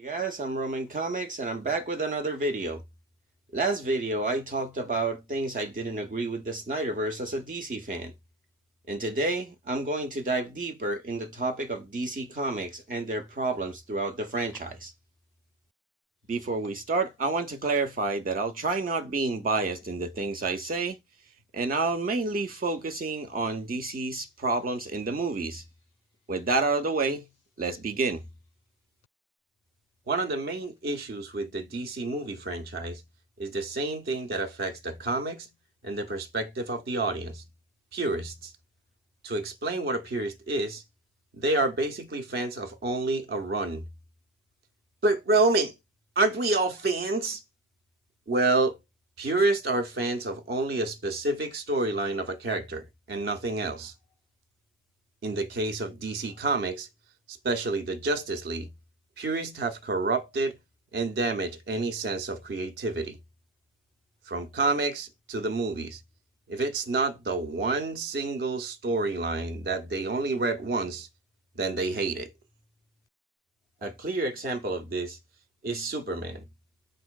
Hey guys, I'm Roman Comics and I'm back with another video. Last video I talked about things I didn't agree with the Snyderverse as a DC fan. And today I'm going to dive deeper in the topic of DC Comics and their problems throughout the franchise. Before we start, I want to clarify that I'll try not being biased in the things I say, and I'll mainly focusing on DC's problems in the movies. With that out of the way, let's begin. One of the main issues with the DC movie franchise is the same thing that affects the comics and the perspective of the audience: purists. To explain what a purist is, they are basically fans of only a run. But Roman, aren't we all fans? Well, purists are fans of only a specific storyline of a character and nothing else. In the case of DC Comics, especially the Justice League, purists have corrupted and damaged any sense of creativity. From comics to the movies, if it's not the one single storyline that they only read once, then they hate it. A clear example of this is Superman.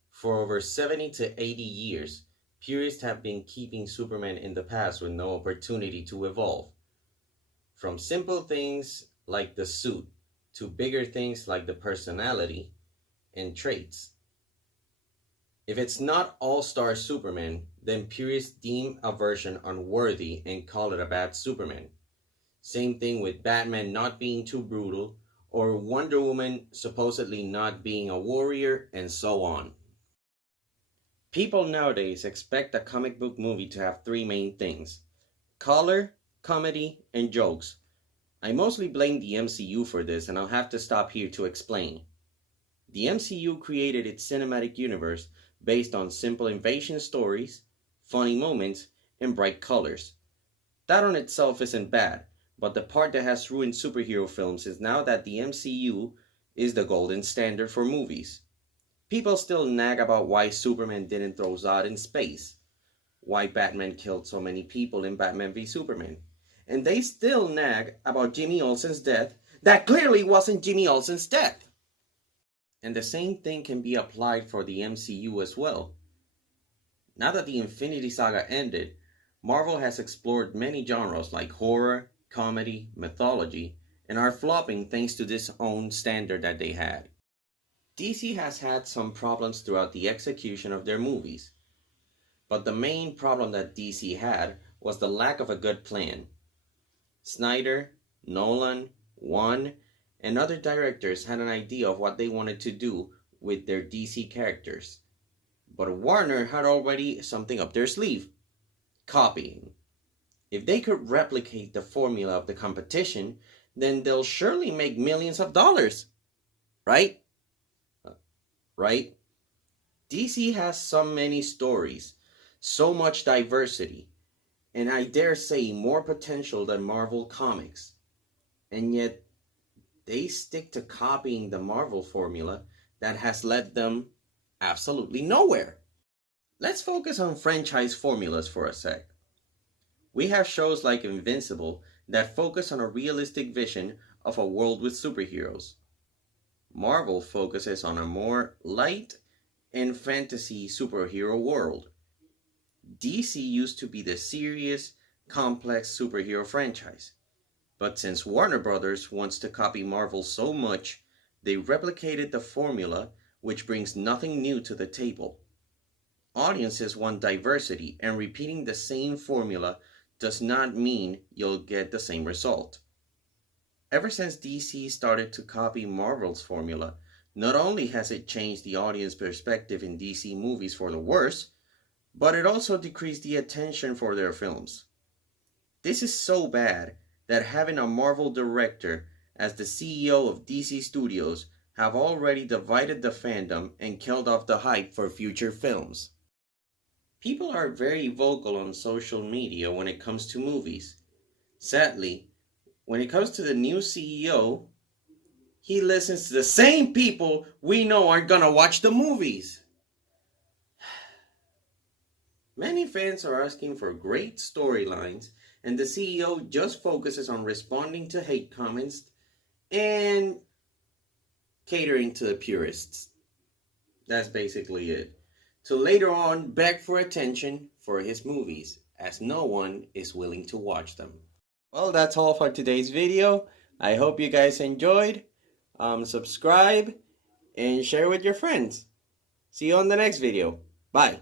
For over 70 to 80 years, purists have been keeping Superman in the past with no opportunity to evolve. From simple things like the suit to bigger things like the personality and traits. If it's not All-Star Superman, then purists deem a version unworthy and call it a bad Superman. Same thing with Batman not being too brutal, or Wonder Woman supposedly not being a warrior, and so on. People nowadays expect a comic book movie to have three main things: color, comedy, and jokes. I mostly blame the MCU for this, and I'll have to stop here to explain. The MCU created its cinematic universe based on simple invasion stories, funny moments, and bright colors. That on itself isn't bad, but the part that has ruined superhero films is now that the MCU is the golden standard for movies. People still nag about why Superman didn't throw Zod in space, why Batman killed so many people in Batman v Superman. And they still nag about Jimmy Olsen's death that clearly wasn't Jimmy Olsen's death. And the same thing can be applied for the MCU as well. Now that the Infinity Saga ended, Marvel has explored many genres like horror, comedy, mythology, and are flopping thanks to this own standard that they had. DC has had some problems throughout the execution of their movies. But the main problem that DC had was the lack of a good plan. Snyder, Nolan, Wan, and other directors had an idea of what they wanted to do with their DC characters. But Warner had already something up their sleeve: copying. If they could replicate the formula of the competition, then they'll surely make millions of dollars. Right? Right? DC has so many stories, so much diversity, and I dare say more potential than Marvel Comics. And yet, they stick to copying the Marvel formula that has led them absolutely nowhere. Let's focus on franchise formulas for a sec. We have shows like Invincible that focus on a realistic vision of a world with superheroes. Marvel focuses on a more light and fantasy superhero world. DC used to be the serious, complex superhero franchise. But since Warner Brothers wants to copy Marvel so much, they replicated the formula, which brings nothing new to the table. Audiences want diversity, and repeating the same formula does not mean you'll get the same result. Ever since DC started to copy Marvel's formula, not only has it changed the audience perspective in DC movies for the worse, but it also decreased the attention for their films. This is so bad that having a Marvel director as the CEO of DC Studios have already divided the fandom and killed off the hype for future films. People are very vocal on social media when it comes to movies. Sadly, when it comes to the new CEO, he listens to the same people we know aren't gonna watch the movies. Many fans are asking for great storylines, and the CEO just focuses on responding to hate comments and catering to the purists. That's basically it. To later on beg for attention for his movies, as no one is willing to watch them. Well, that's all for today's video. I hope you guys enjoyed. Subscribe and share with your friends. See you on the next video. Bye.